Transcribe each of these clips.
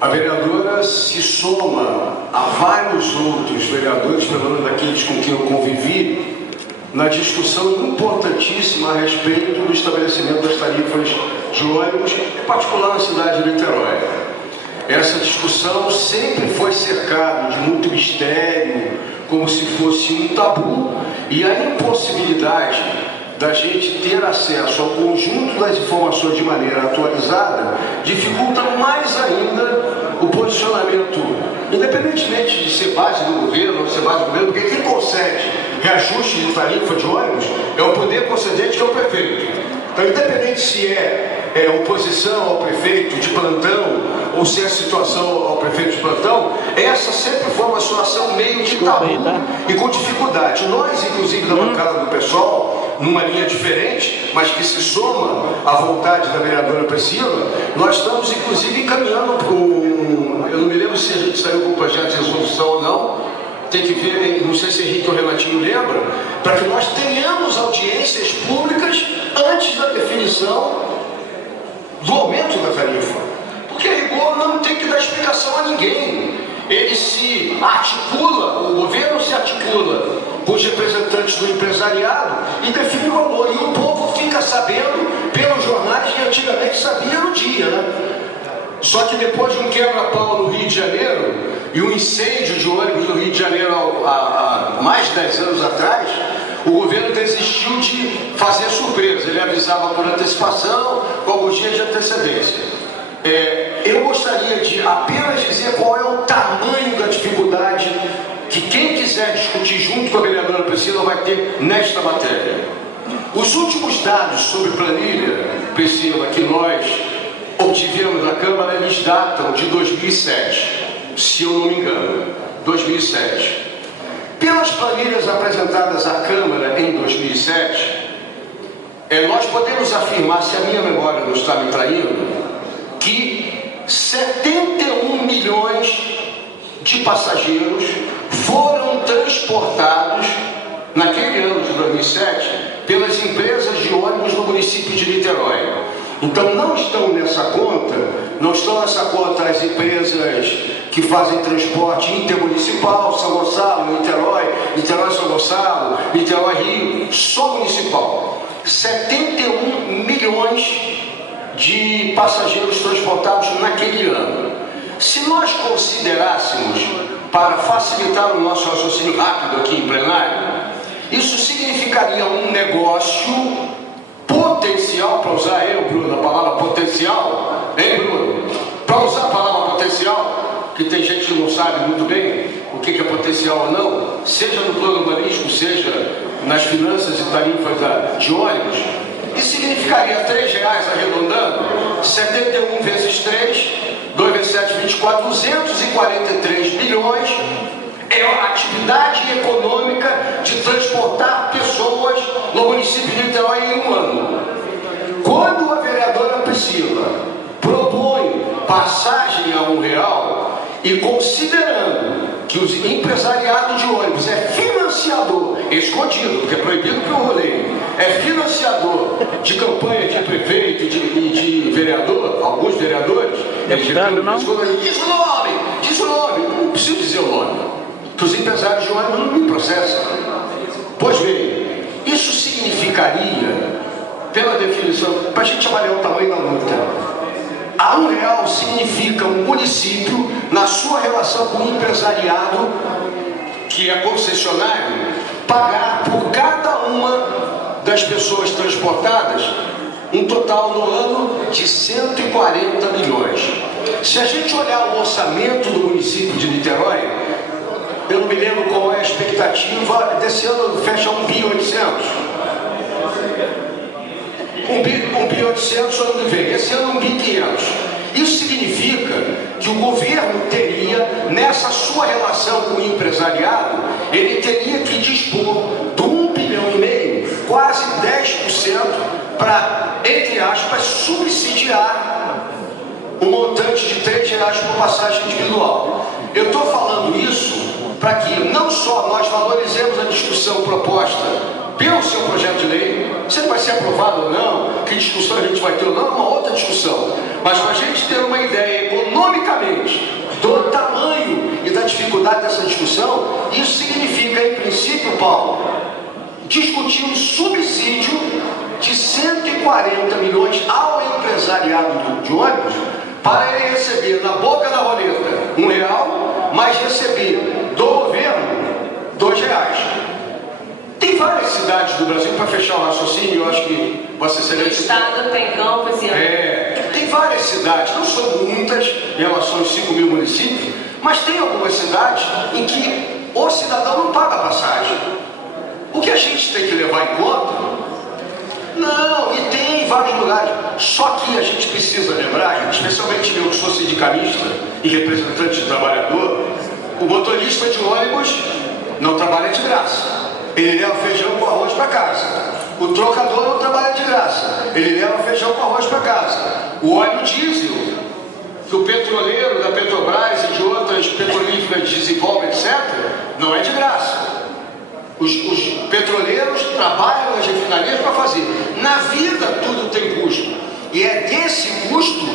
A vereadora se soma a vários outros vereadores, pelo menos daqueles com quem eu convivi, na discussão importantíssima a respeito do estabelecimento das tarifas de ônibus, em particular na cidade de Niterói. Essa discussão sempre foi cercada de muito mistério, como se fosse um tabu, e a impossibilidade da gente ter acesso ao conjunto das informações de maneira atualizada dificulta mais ainda o posicionamento, independentemente de ser base do governo ou ser base do governo, porque quem concede reajuste de tarifa de ônibus é o poder concedente, que é o prefeito. Então, independente se é oposição ao prefeito de plantão ou se é situação ao prefeito de plantão, essa sempre foi uma situação meio de tabu e com dificuldade. Nós, inclusive, da bancada do PSOL, numa linha diferente, mas que se soma à vontade da vereadora Priscila, nós estamos, inclusive, encaminhando para eu não me lembro se a gente saiu com o projeto de resolução ou não, tem que ver, não sei se Henrique ou Renatinho lembra, para que nós tenhamos audiências públicas antes da definição do aumento da tarifa. Porque a rigor não tem que dar explicação a ninguém. Ele se articula, o governo se articula com os representantes do empresariado e define o valor. E o povo fica sabendo pelos jornais que antigamente sabia no dia, né? Só que depois de um quebra-pau no Rio de Janeiro e um incêndio de ônibus no Rio de Janeiro há mais de 10 anos atrás, o governo desistiu de fazer surpresa. Ele avisava por antecipação, com alguns dias de antecedência. Eu gostaria de apenas dizer qual é o tamanho da dificuldade que quem quiser discutir junto com a vereadora Priscila vai ter nesta matéria. Os últimos dados sobre planilha, Priscila, que nós obtivemos na Câmara, eles datam de 2007, se eu não me engano, 2007. Pelas planilhas apresentadas à Câmara em 2007, nós podemos afirmar, se a minha memória não está me traindo, que 71 milhões de passageiros foram transportados naquele ano de 2007 pelas empresas de ônibus no município de Niterói. Então não estão nessa conta as empresas que fazem transporte intermunicipal, São Gonçalo, Niterói, Niterói-São Gonçalo, Niterói-Rio, só municipal. 71 milhões de passageiros transportados naquele ano. Se nós considerássemos, para facilitar o nosso raciocínio rápido aqui em plenário, isso significaria um negócio potencial, para usar Bruno, a palavra potencial, Bruno? Para usar a palavra potencial, que tem gente que não sabe muito bem o que é potencial ou não, seja no plano urbanístico, seja nas finanças e tarifas de ônibus, isso significaria R$3 arredondando, 71 vezes 3, 2 vezes 7, 24, 243 bilhões é a atividade econômica de transportar pessoas no município de Niterói em um ano. Quando a vereadora Priscila propõe passagem a R$1 e considerando que o empresariado de ônibus é financiador, escondido, porque é proibido pelo rolê, é financiador de campanha de prefeito e de vereador, alguns vereadores, deputado, não? Diz o nome, não preciso dizer o nome, que os empresários de ônibus não me processam. Pois bem, isso significaria, pela definição, para a gente avaliar o tamanho da multa, a R$1 significa um município, na sua relação com o empresariado, que é concessionário, pagar por cada uma das pessoas transportadas um total no ano de 140 milhões. Se a gente olhar o orçamento do município de Niterói, eu não me lembro qual é a expectativa, desse ano fecha 1,8 bilhão. 1,8 bilhão ano que vem, esse ano 1,500. Isso significa que o governo teria, nessa sua relação com o empresariado, ele teria que dispor de 1,5 bilhão, quase 10%, para, entre aspas, subsidiar o montante de R$3 por passagem individual. Eu estou falando isso para que não só nós valorizemos a discussão proposta pelo seu projeto de lei, se ele vai ser aprovado ou não, que discussão a gente vai ter ou não, é uma outra discussão, mas para a gente ter uma ideia economicamente do tamanho e da dificuldade dessa discussão, isso significa, em princípio, Paulo, discutir um subsídio de 140 milhões ao empresariado de ônibus para ele receber na boca da roleta R$1, mas receber do governo R$2. Tem várias cidades do Brasil, para fechar o raciocínio, eu acho que Vossa Excelência... O Estado tem campo esse ano. Tem várias cidades, não são muitas em relação aos 5 mil municípios, mas tem algumas cidades em que o cidadão não paga passagem. O que a gente tem que levar em conta? Não, e tem em vários lugares. Só que a gente precisa lembrar, especialmente eu que sou sindicalista e representante do trabalhador, o motorista de ônibus não trabalha de graça. Ele leva feijão com arroz para casa. O trocador não trabalha de graça. Ele leva feijão com arroz para casa. O óleo diesel, que o petroleiro da Petrobras e de outras petrolíferas desenvolvem, etc., não é de graça. Os petroleiros trabalham nas refinarias para fazer. Na vida tudo tem custo. E é desse custo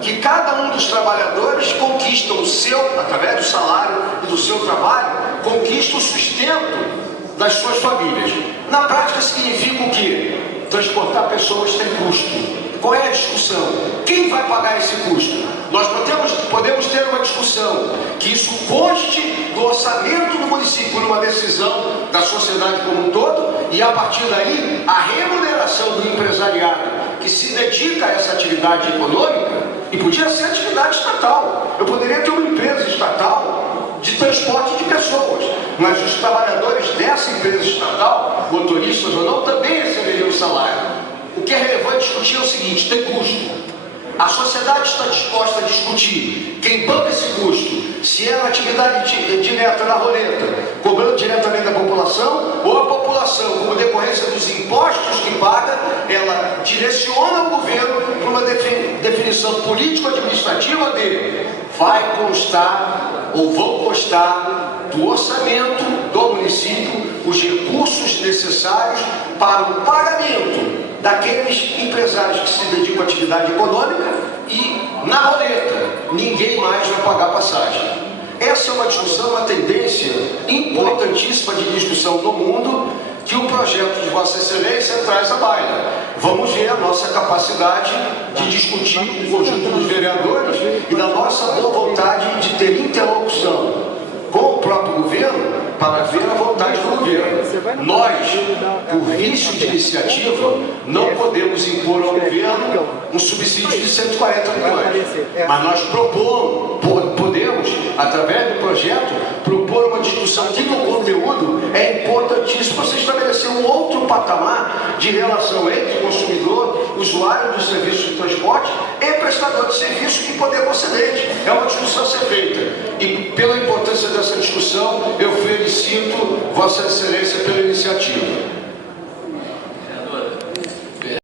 que cada um dos trabalhadores conquista o seu, através do salário e do seu trabalho, conquista o sustento das suas famílias. Na prática significa o quê? Transportar pessoas tem custo. Qual é a discussão? Quem vai pagar esse custo? Nós podemos ter uma discussão que isso conste do orçamento do município numa decisão da sociedade como um todo, e a partir daí a remuneração do empresariado que se dedica a essa atividade econômica, e podia ser atividade estatal. Eu poderia ter uma empresa estatal de transporte de pessoas, mas os trabalhadores dessa empresa estatal, motoristas ou não, também receberiam o salário. O que é relevante discutir é o seguinte: tem custo. A sociedade está disposta a discutir quem banca esse custo, se é uma atividade direta na roleta, cobrando diretamente da população, ou a população, como decorrência dos impostos que paga, ela direciona o governo para uma definição político-administrativa dele. Vai constar ou vão constar do orçamento do município os recursos necessários para o pagamento daqueles empresários que se dedicam à atividade econômica, e na roleta ninguém mais vai pagar passagem. Essa é uma discussão, uma tendência importantíssima de discussão no mundo, que o projeto de Vossa Excelência traz à baila. Vamos ver a nossa capacidade de discutir com o conjunto dos vereadores e da nossa boa vontade de ter interlocução com o próprio governo para ver a vontade do governo. Nós, por vício de iniciativa, não podemos impor ao governo um subsídio de 140 milhões. Mas nós podemos, através do projeto, propor uma discussão que no conteúdo é importantíssimo para você estabelecer um outro patamar de relação entre consumidor, usuário do serviço de transporte e prestador de serviço que poder concedente. É uma discussão a ser feita. E pela importância dessa discussão, eu felicito Vossa Excelência pela iniciativa.